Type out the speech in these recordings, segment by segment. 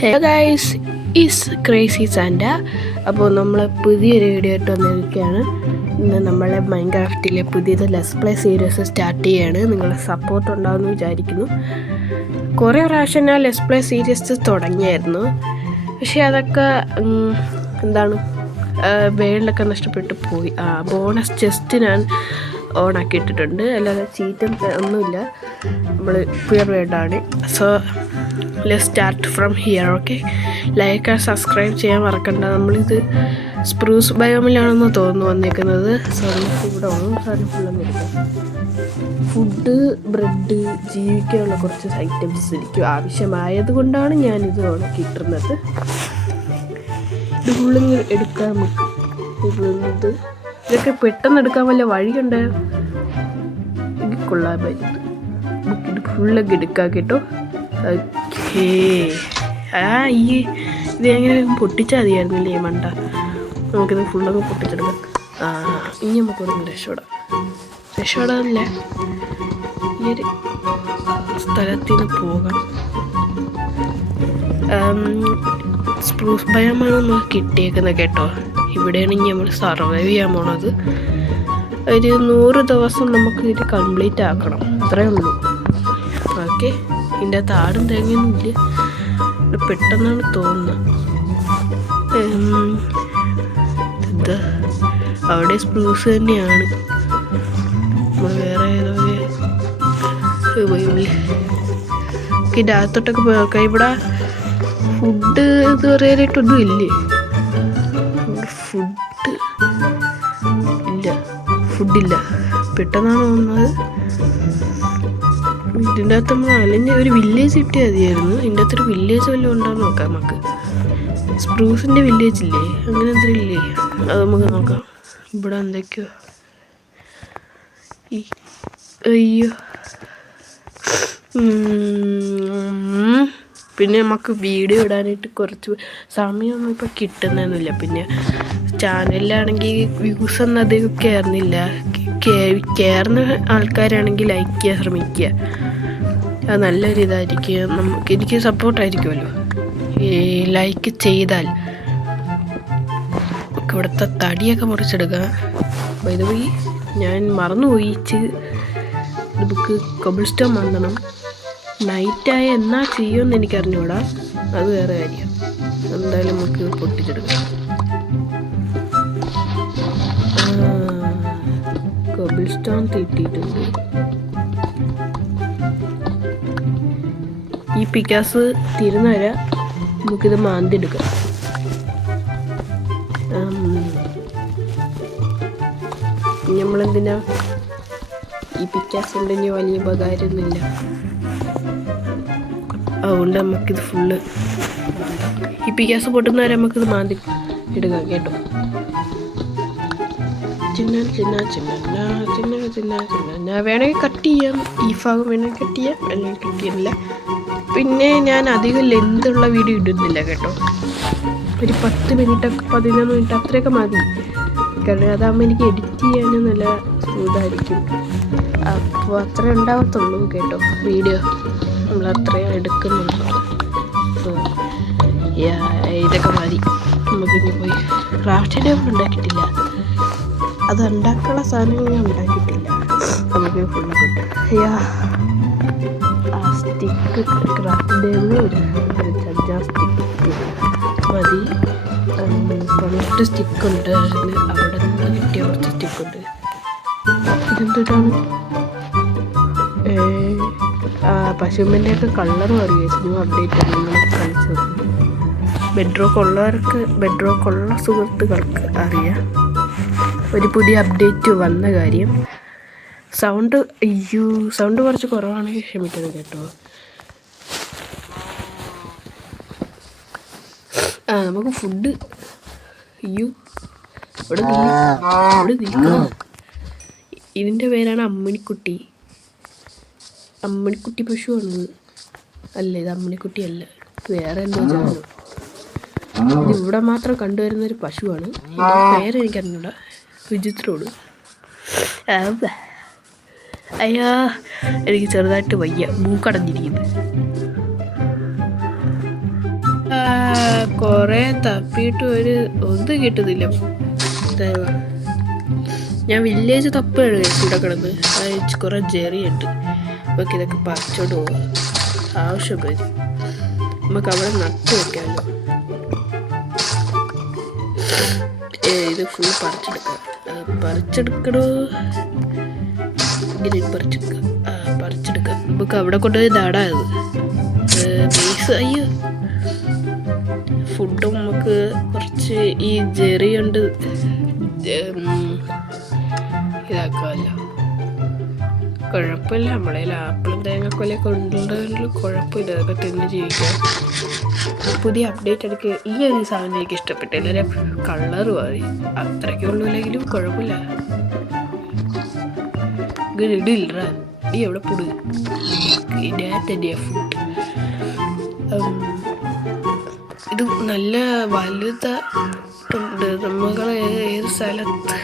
Hello guys, is crazy Sanda. അപ്പോൾ നമ്മൾ പുതിയൊരു വീഡിയോ ആയിട്ട് വന്നിരിക്കുകയാണ്. ഇന്ന് നമ്മളെ മൈൻക്രാഫ്റ്റിലെ പുതിയത് ലെറ്റ്സ് പ്ലേ സീരീസ് സ്റ്റാർട്ട് ചെയ്യുകയാണ്. നിങ്ങളുടെ സപ്പോർട്ട് ഉണ്ടാകുമെന്ന് വിചാരിക്കുന്നു. കുറേ പ്രാവശ്യം ഞാൻ ലെറ്റ്സ് പ്ലേ സീരീസ് തുടങ്ങിയായിരുന്നു, പക്ഷേ അതൊക്കെ വേൾഡൊക്കെ നഷ്ടപ്പെട്ടു പോയി. ബോണസ് ചെസ്റ്റ് ഞാൻ ഓണാക്കി ഇട്ടിട്ടുണ്ട്, അല്ലാതെ ചീറ്റും ഒന്നുമില്ല. നമ്മൾ പ്യുവർ വേൾഡാണ്. So let's start from here. Okay, like and subscribe ചെയ്യാൻ മറക്കണ്ട. നമ്മളിത് സ്പ്രൂസ് ബയോമിലാണെന്ന് തോന്നുന്നു വന്നിരിക്കുന്നത്. സോ നമുക്ക് ഇവിടെ ഓൺ സാധനം ഫുള്ളൊന്നും എടുക്കാം. ഫുഡ്, ബ്രെഡ്, ജീവിക്കാനുള്ള കുറച്ച് ഐറ്റംസ് എനിക്ക് ആവശ്യമായത് കൊണ്ടാണ് ഞാനിത് ഉണക്കിയിട്ടിരുന്നത്. ഇത് ഫുള്ളിങ് എടുക്കാൻ ഇത് ഇതൊക്കെ പെട്ടെന്ന് എടുക്കാൻ വല്ല വഴിയുണ്ട്. കൊള്ളാൻ പറ്റും. ഇത് ഫുള്ളൊക്കെ എടുക്കാം കേട്ടോ. ഓക്കേ, ഇത് എങ്ങനെ പൊട്ടിച്ചാൽ മതിയായിരുന്നില്ലേ മണ്ട. നമുക്കിത് ഫുള്ളൊക്കെ പൊട്ടിച്ചെടുക്കാം. ഇനി നമുക്കൊന്ന് രക്ഷപ്പെടാനില്ല. ഈ ഒരു സ്ഥലത്ത് നിന്ന് പോകാം. സ്പ്രൂസ് ബയോമാണ് നമുക്ക് കിട്ടിയേക്കുന്നത് കേട്ടോ. ഇവിടെയാണെങ്കിൽ നമ്മൾ സർവൈവ് ചെയ്യാൻ പോണത്. ഒരു 100 ദിവസം നമുക്ക് ഇത് കംപ്ലീറ്റ് ആക്കണം, അത്രയേ ഉള്ളൂ. ഓക്കെ, ഇതിൻ്റെ അകത്ത് ആടും തേങ്ങയൊന്നും ഇല്ല. പെട്ടെന്നാണ് തോന്നുന്നത്. എന്താ അവിടെ സ്പ്രൂസ് തന്നെയാണ്. നമ്മൾ വേറെ ഏതോ ഇതിൻ്റെ അകത്തോട്ടൊക്കെ പോയി നോക്കാം. ഇവിടെ ഫുഡ് ഇതുവരെയായിട്ടൊന്നും ഇല്ലേ? ഫുഡില്ല. പെട്ടെന്നാണ് തോന്നുന്നത്. ഇതിൻ്റെ അകത്ത് നമ്മൾ അല്ലെങ്കിൽ ഒരു വില്ലേജ് കിട്ടിയാൽ മതിയായിരുന്നു. ഇതിൻ്റെ അകത്തൊരു വില്ലേജ് വല്ലതും ഉണ്ടാകുന്ന നോക്കാം നമുക്ക്. സ്പ്രൂസിൻ്റെ വില്ലേജ് ഇല്ലേ, അങ്ങനെ എന്തെങ്കിലും ഇല്ലേ? അത് നമുക്ക് നോക്കാം. ഇവിടെ എന്തൊക്കെയോ അയ്യോ. പിന്നെ നമുക്ക് വീഡിയോ ഇടാനായിട്ട് കുറച്ച് സമയമൊന്നും ഇപ്പോൾ കിട്ടുന്നൊന്നുമില്ല. പിന്നെ ചാനലിലാണെങ്കിൽ വ്യൂസ് ഒന്നും അധികം കയറുന്നില്ല. കയറുന്ന ആൾക്കാരാണെങ്കിൽ ലൈക്ക് ചെയ്യാൻ ശ്രമിക്കുക. അത് നല്ലൊരു ഇതായിരിക്കും, എനിക്ക് സപ്പോർട്ടായിരിക്കുമല്ലോ ഈ ലൈക്ക് ചെയ്താൽ. നമുക്ക് ഇവിടുത്തെ തടിയൊക്കെ മുറിച്ചെടുക്കാം. അപ്പോൾ ഇത് പോയി ഞാൻ മറന്നുപോയി. നമുക്ക് കബിൾ സ്റ്റോൺ വാങ്ങണം. നൈറ്റായ എന്നാ ചെയ്യുമെന്ന് എനിക്കറിഞ്ഞൂടാ, അത് വേറെ കാര്യം. എന്തായാലും നമുക്ക് പൊട്ടിച്ചെടുക്കാം. കബിൾ സ്റ്റോൺ തീട്ടിയിട്ടുണ്ട്. ഈ പിക്കാസ് തീരുന്നവരെ നമുക്കിത് മാന്തിയെടുക്കാം. നമ്മളെന്തിനാ ഈ പിക്കാസ് ഉണ്ടെങ്കിൽ വലിയ ഉപകാരമൊന്നുമില്ല. അതുകൊണ്ട് നമുക്കിത് ഫുള്ള് ഈ പിക്കാസ് പൊട്ടുന്നവരെ നമുക്കിത് മാന്തി എടുക്കാം കേട്ടോ. വേണമെങ്കിൽ കട്ട് ചെയ്യാം. ഈ ഭാഗം വേണമെങ്കിൽ കട്ട് ചെയ്യാം, അല്ലെങ്കിൽ കട്ട് ചെയ്യാനില്ല. പിന്നെ ഞാൻ അധികം ലെന്തുള്ള വീഡിയോ ഇടുന്നില്ല കേട്ടോ. ഒരു 10 മിനിറ്റൊക്കെ 11 മിനിറ്റ് അത്രയൊക്കെ മതി. കാരണം അതാകുമ്പോൾ എനിക്ക് എഡിറ്റ് ചെയ്യാനും നല്ല സ്മൂത്തായിരിക്കും. അപ്പോൾ അത്ര ഉണ്ടാവത്തുള്ളൂ കേട്ടോ വീഡിയോ. നമ്മൾ അത്രയും എടുക്കുന്നുണ്ട്. ഇതൊക്കെ മതി. നമുക്കിനി പോയി ക്രാഫ്റ്റ് ടേബിൾ ഉണ്ടാക്കിയിട്ടില്ല. അത് ഉണ്ടാക്കാനുള്ള സാധനങ്ങൾ ഞാൻ ഉണ്ടാക്കിയിട്ടില്ല. നമുക്ക് ഫുള്ള് കിട്ടും. സ്റ്റിക്ക് ക്രാഫ്റ്റ് ടേബിൾ ഒരു 5-6 സ്റ്റിക്ക് മതി. 18 സ്റ്റിക്കുണ്ട്. അവിടെ നിന്ന് കിട്ടിയ കുറച്ച് സ്റ്റിക്കുണ്ട്. ഇതെന്താണ്? പശുവിൻ്റെയൊക്കെ കളർ അറിയാം. അപ്ഡേറ്റ് ആണ് കളിച്ചത്. ബെഡ്റോക്ക് ഉള്ള സുഹൃത്തുക്കൾക്ക് അറിയാം ഒരു പുതിയ അപ്ഡേറ്റ് വന്ന കാര്യം. സൗണ്ട് കുറച്ച് കുറവാണെങ്കിൽ ക്ഷമിക്കണം കേട്ടോ. നമുക്ക് ഫുഡ് ഇവിടെ നിൽക്കണം. ഇതിൻ്റെ പേരാണ് അമ്മണിക്കുട്ടി പശുവാണ്. അല്ല, ഇത് അമ്മണിക്കുട്ടി അല്ല, വേറെ എന്തോ ചാണകം. ഇത് ഇവിടെ മാത്രം കണ്ടുവരുന്നൊരു പശുവാണ്. ഇതിൻ്റെ പേരെനിക്കറിഞ്ഞൂടാ. വിചിത്രോട്. അയ്യോ, എനിക്ക് ചെറുതായിട്ട് വയ്യ, മൂക്കടഞ്ഞിരിക്കുന്നത്. കുറേ തപ്പിയിട്ട് ഒന്നും കിട്ടുന്നില്ല. ഞാൻ വില്ലേജ് തപ്പാണ് ഇവിടെ കിടന്ന്. കുറേ ജെറിയുണ്ട്. നമുക്ക് ഇതൊക്കെ പറിച്ചോണ്ട് പോകാം. ആവശ്യം വരും. നമുക്ക് അവിടെ നട്ടു വെക്കാമല്ലോ. ഇത് ഫുൾ പറിച്ചെടുക്കണോ? ഇങ്ങനെ പറിച്ചെടുക്കാം. നമുക്ക് അവിടെ കൊണ്ടുപോയി നടാത് ബേസ്. അയ്യോ, ഫുഡും നമുക്ക് കുറച്ച് ഈ ജെറി കൊണ്ട് ഇതാക്കാമല്ലോ. കുഴപ്പമില്ല. നമ്മളെ ആപ്പിളും തേങ്ങക്കൊലയൊക്കെ ഉണ്ടെങ്കിൽ കുഴപ്പമില്ല. അതൊക്കെ തിന്ന് ജീവിക്കാം. പുതിയ അപ്ഡേറ്റ് എടുക്കുക. ഈ ഒരു സാധനം എനിക്ക് ഇഷ്ടപ്പെട്ടു. എല്ലാവരും കളറ് മാറി. അത്രയ്ക്ക് ഉള്ളില്ലെങ്കിലും കുഴപ്പമില്ല. ഇടില്ല നീ എവിടെ പോട്. തന്നെയാ ഫുഡ്. ഇത് നല്ല വലുതുണ്ട്. നമ്മളെ ഏത് സ്ഥലത്ത്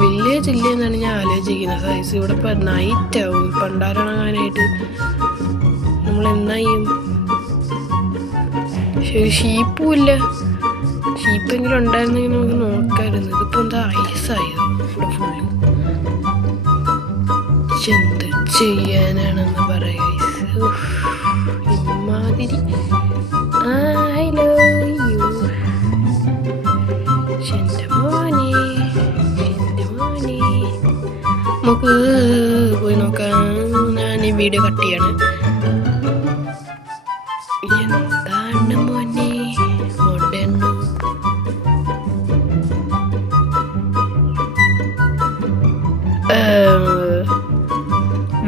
വില്ലേജ് ഇല്ലെന്നാണ് ഞാൻ ആലോചിക്കുന്നത്. സൈസ് ഇവിടെ ഇപ്പം നൈറ്റ് ആവും. പണ്ടാരണങ്ങാനായിട്ട് നമ്മൾ എന്നാ ചെയ്യും? ഷീപ്പും ഇല്ല. ഷീപ്പെങ്കിലും ഉണ്ടായിരുന്നെങ്കിൽ നമുക്ക് നോക്കാമായിരുന്നു. ഇതിപ്പോൾ എന്താ ഐസായത് ഇവിടെ ഫുള്ള്. എന്ത് ചെയ്യാനാണെന്ന് പറയാ. ഇമാതിരി നമുക്ക് പോയി നോക്കാം. ഞാൻ ഈ വീഡിയോ കട്ട് ചെയ്യാണ്. എന്താണ് മോനെ മോഡേണോ?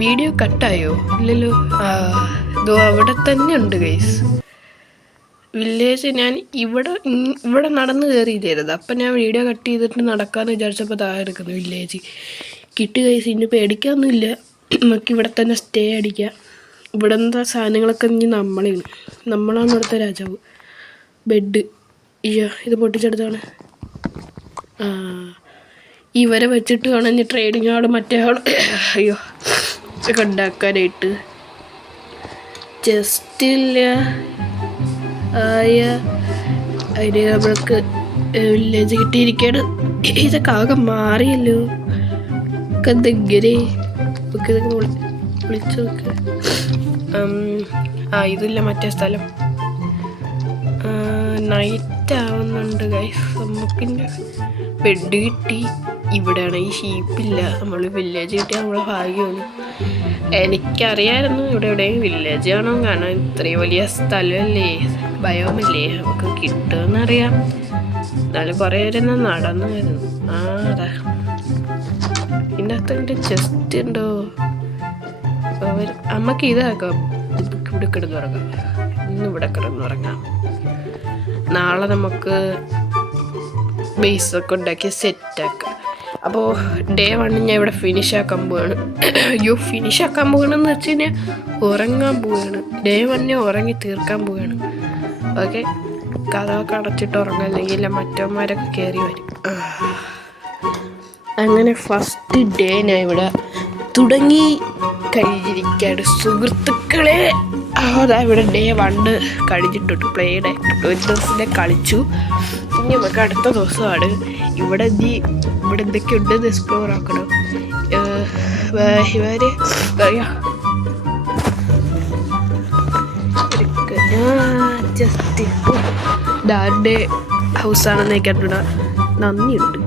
വീഡിയോ കട്ടായോ? ഇല്ലല്ലോ. ഇതോ അവിടെ തന്നെ ഉണ്ട് ഗൈസ് വില്ലേജ്. ഞാൻ ഇവിടെ നടന്ന് കയറിയില്ലായിരുന്നു. അപ്പം ഞാൻ വീഡിയോ കട്ട് ചെയ്തിട്ട് നടക്കാമെന്ന് വിചാരിച്ചപ്പോൾ താഴെ എടുക്കുന്നു വില്ലേജ്. കിട്ടി ഗൈസ്. ഇനി പേടിക്കാനൊന്നുമില്ല. നമുക്ക് ഇവിടെ തന്നെ സ്റ്റേ അടിക്കാം. ഇവിടെ എന്താ സാധനങ്ങളൊക്കെ ഇനി നമ്മളാണ് ഇവിടുത്തെ രാജാവ്. ബെഡ്. അയ്യോ, ഇത് പൊട്ടിച്ചെടുത്താണ്. ഇവരെ വെച്ചിട്ട് വേണം ഇനി ട്രേഡിങ് ആൾ മറ്റേ ആൾ അയ്യോ ഒക്കെ ഉണ്ടാക്കാനായിട്ട്. ജസ്റ്റില്ല അതിന് നമ്മൾക്ക് വില്ലേജ് കിട്ടിയിരിക്കുകയാണ്. ഇതൊക്കെ ആകെ മാറിയല്ലോ. ഒക്കെ എന്തെങ്ങനെ ഒക്കെ ഇതൊക്കെ വിളിച്ചു നോക്ക്. ഇതില്ല മറ്റേ സ്ഥലം. നൈറ്റ് ആവുന്നുണ്ട് ഗൈസ്. നമുക്കിൻ്റെ ബെഡ് കിട്ടി. ഇവിടെയാണ് ഈ ഷീപ്പില്ല. നമ്മൾ വില്ലേജ് കിട്ടിയാൽ നമ്മളെ ഭാഗ്യമാണ്. എനിക്കറിയാമായിരുന്നു ഇവിടെ എവിടെയും വില്ലേജ് ആണോ. കാരണം ഇത്രയും വലിയ സ്ഥലമല്ലേ, ഭയമല്ലേ, നമുക്ക് കിട്ടുമെന്നറിയാം. എന്നാലും കുറേ പേരെന്നാ നടന്നു വരുന്നു. അതാ ഇതിൻ്റെ അകത്ത് ചെസ്റ്റ് ഉണ്ടോ? അമ്മക്ക് ഇതാക്കാം. ഇവിടെ കിടന്നുറങ്ങാം. ഇന്ന് ഇവിടെ കിടന്നുറങ്ങാം. നാളെ നമുക്ക് ബേസൊക്കെ ഉണ്ടാക്കി സെറ്റാക്കാം. അപ്പോൾ ഡേ 1 ഞാൻ ഇവിടെ ഫിനിഷ് ആക്കാൻ പോവാണ്. അയ്യോ, ഫിനിഷ് ആക്കാൻ പോകണമെന്ന് വെച്ച് കഴിഞ്ഞാൽ ഉറങ്ങാൻ പോവുകയാണ്. ഡേ 1 ഉറങ്ങി തീർക്കാൻ പോവുകയാണ്. ഓക്കെ, കഥയൊക്കെ അടച്ചിട്ട് ഉറങ്ങാം, അല്ലെങ്കിൽ മറ്റന്മാരൊക്കെ കയറി വരും. അങ്ങനെ ഫസ്റ്റ് ഡേ ഞാൻ ഇവിടെ തുടങ്ങി കഴിഞ്ഞിരിക്കുകയാണ് സുഹൃത്തുക്കളെ. അതാ ഇവിടെ ഡേ 1 കഴിഞ്ഞിട്ടുണ്ട്. പ്ലേയുടെ ഒരു ദിവസത്തെ കളിച്ചു. ഇനി നമുക്ക് അടുത്ത ദിവസമാണ്. ഇവിടെ എന്തൊക്കെ ഉണ്ടെന്ന് എക്സ്പ്ലോർ ആക്കണം. ഇവര് ജസ്റ്റ് ഡാഡിൻ്റെ ഹൗസാണെന്ന് കേട്ടിട്ടുണ്ട്. നന്ദിയുണ്ട്.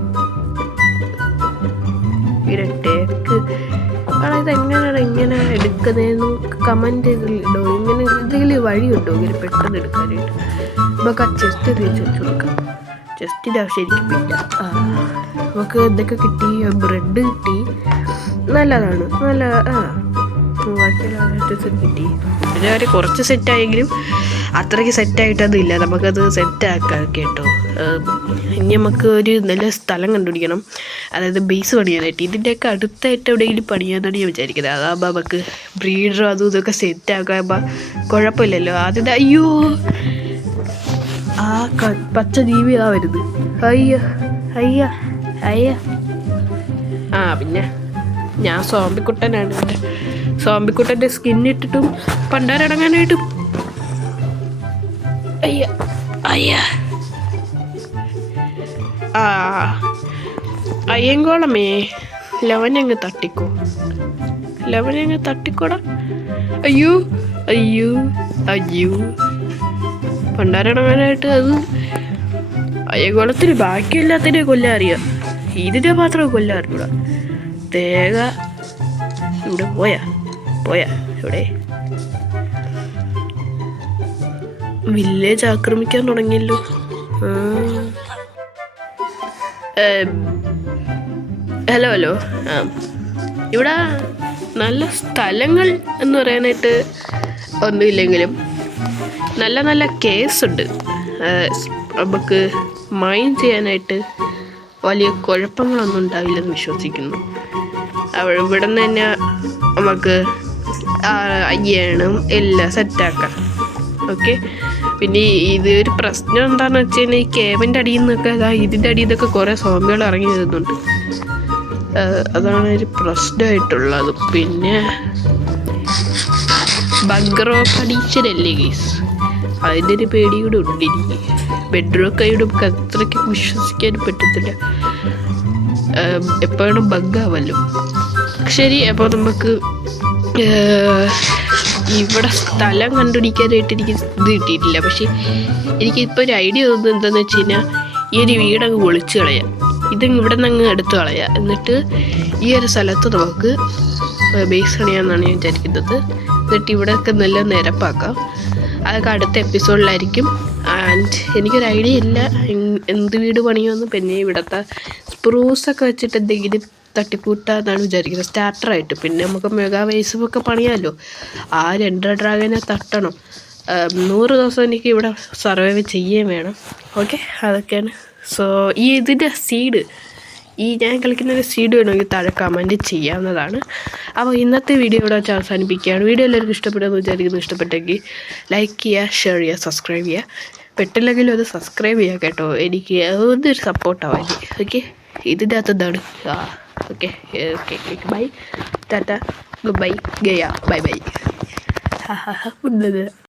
ഇരട്ടേക്ക് ഇതെങ്ങനെയാണ് ഇങ്ങനെ എടുക്കുന്നതെന്ന് കമൻറ്റ് ചെയ്തിട്ടോ. ഇങ്ങനെ എന്തെങ്കിലും വഴിയുണ്ടോ ഇങ്ങനെ പെട്ടെന്ന് എടുക്കാനായിട്ട്? നമുക്ക് ആ ചെസ്റ്റ് തിരിച്ച് വെച്ച് കൊടുക്കാം. ചെസ്റ്റിൻ്റെ ആവശ്യം എനിക്കില്ല. നമുക്ക് എന്തൊക്കെ കിട്ടി? ബ്രെഡ് കിട്ടി. നല്ലതാണ്. നല്ല കിട്ടി. പിന്നെ കുറച്ച് സെറ്റായെങ്കിലും അത്രയ്ക്ക് സെറ്റായിട്ടതില്ല. നമുക്കത് സെറ്റാക്കാം കേട്ടോ. ഇനി നമുക്ക് ഒരു നല്ല സ്ഥലം കണ്ടുപിടിക്കണം. അതായത് ബേസ് പണിയാനായിട്ട്. ഇതിൻ്റെയൊക്കെ അടുത്തായിട്ട് എവിടെയെങ്കിലും പണിയാന്നാണ് ഞാൻ വിചാരിക്കുന്നത്. അതാകുമ്പോൾ നമുക്ക് ബ്രീഡറും അതും ഇതൊക്കെ സെറ്റാക്കുമ്പോൾ കുഴപ്പമില്ലല്ലോ. ആദ്യത്തെ അയ്യോ പച്ച ജീവി ഇതാ വരുന്നത്. അയ്യ പിന്നെ ഞാൻ സോംബിക്കുട്ടനാണ്. സോംബിക്കുട്ടൻ്റെ സ്കിന്നിട്ടിട്ടും പണ്ടാരടങ്ങാനായിട്ടും അയ്യ അയ്യ ആ അയ്യങ്കോളമേ ലവനങ്ങ് തട്ടിക്കോടാ. അയ്യോ അയ്യോ അയ്യോ പണ്ടാരണമാനായിട്ട് അത് അയ്യങ്കോളത്തിന് ബാക്കിയെല്ലാത്തിനെ കൊല്ലാൻ അറിയാം, ഇതിനെ മാത്രമേ കൊല്ലാൻ അറിയൂടാ. തേങ്ങ ഇവിടെ പോയാ ഇവിടെ വില്ലേജ് ആക്രമിക്കാൻ തുടങ്ങിയല്ലോ. ഹലോ ഇവിടെ നല്ല സ്ഥലങ്ങൾ എന്ന് പറയാനായിട്ട് ഒന്നുമില്ലെങ്കിലും നല്ല നല്ല കേസുണ്ട്. നമുക്ക് മൈൻ ചെയ്യാനായിട്ട് വലിയ കുഴപ്പങ്ങളൊന്നും ഉണ്ടാവില്ലെന്ന് വിശ്വസിക്കുന്നു. ഇവിടെ നിന്ന് തന്നെ നമുക്ക് അയ്യണം എല്ലാം സെറ്റാക്കാം. ഓക്കെ, പിന്നെ ഒരു പ്രശ്നം എന്താണെന്ന് വെച്ച് കഴിഞ്ഞാൽ ഈ കേവിൻ്റെ അടിയിൽ നിന്നൊക്കെ ഇതിൻ്റെ അടിയിൽ നിന്നൊക്കെ കുറേ സോംബികൾ ഇറങ്ങി വരുന്നുണ്ട്. അതാണ് ഒരു പ്രശ്നമായിട്ടുള്ളത്. പിന്നെ ബങ്കറോക്ക് അഡീഷനല്ലേ ഗൈസ്, അതിൻ്റെ ഒരു പേടി കൂടെ ഉണ്ട് എനിക്ക്. ബെഡ്റോക്ക് ആയിട്ട് നമുക്ക് അത്രയ്ക്ക് വിശ്വസിക്കാൻ പറ്റത്തില്ല, എപ്പോഴും ബഗ്ഗാവല്ലോ. ശരി, അപ്പോൾ നമുക്ക് ഇവിടെ സ്ഥലം കണ്ടുപിടിക്കാനായിട്ട് എനിക്ക് ഇത് കിട്ടിയിട്ടില്ല. പക്ഷേ എനിക്കിപ്പോൾ ഒരു ഐഡിയ തോന്നുന്നത് എന്താണെന്ന് വെച്ച് കഴിഞ്ഞാൽ ഈ ഒരു വീടങ്ങ് പൊളിച്ച് കളയാം, ഇവിടെ നിന്ന് അങ്ങ് എടുത്ത് കളയാം. എന്നിട്ട് ഈ ഒരു സ്ഥലത്ത് നമുക്ക് ബേസ് പണിയാമെന്നാണ് ഞാൻ വിചാരിക്കുന്നത്. എന്നിട്ട് ഇവിടെയൊക്കെ നല്ല നിരപ്പാക്കാം. അതൊക്കെ അടുത്ത എപ്പിസോഡിലായിരിക്കും. ആൻഡ് എനിക്കൊരു ഐഡിയ ഇല്ല എന്ത് വീട് പണിയുമെന്ന്. പിന്നെ ഇവിടുത്തെ സ്പ്രൂസൊക്കെ വെച്ചിട്ട് എന്തെങ്കിലും തട്ടിക്കൂട്ടാന്നാണ് വിചാരിക്കുന്നത് സ്റ്റാർട്ടറായിട്ട്. പിന്നെ നമുക്ക് മെഗാ വേസുമൊക്കെ പണിയാമല്ലോ. ആ 2 ഡ്രാഗനെ തട്ടണം. 100 ദിവസം എനിക്ക് ഇവിടെ സർവൈവ് ചെയ്യുകയും വേണം. ഓക്കെ, അതൊക്കെയാണ്. സോ ഇതിൻ്റെ സീഡ്, ഞാൻ കളിക്കുന്നൊരു സീഡ് വേണമെങ്കിൽ താഴെ കമൻറ്റ് ചെയ്യാവുന്നതാണ്. അപ്പോൾ ഇന്നത്തെ വീഡിയോ ഇവിടെ വെച്ച് അവസാനിപ്പിക്കുകയാണ്. വീഡിയോ എല്ലാവർക്കും ഇഷ്ടപ്പെടുമെന്ന് വിചാരിക്കുന്നു. ഇഷ്ടപ്പെട്ടെങ്കിൽ ലൈക്ക് ചെയ്യുക, ഷെയർ ചെയ്യുക, സബ്സ്ക്രൈബ് ചെയ്യുക. പെട്ടില്ലെങ്കിലും അത് സബ്സ്ക്രൈബ് ചെയ്യുക കേട്ടോ, എനിക്ക് അതൊരു സപ്പോർട്ടാവാൻ. ഓക്കെ, ഇതിൻ്റെ അകത്ത് എന്താണ്? Okay bye, tata, good bye, ഗയ, ബൈ.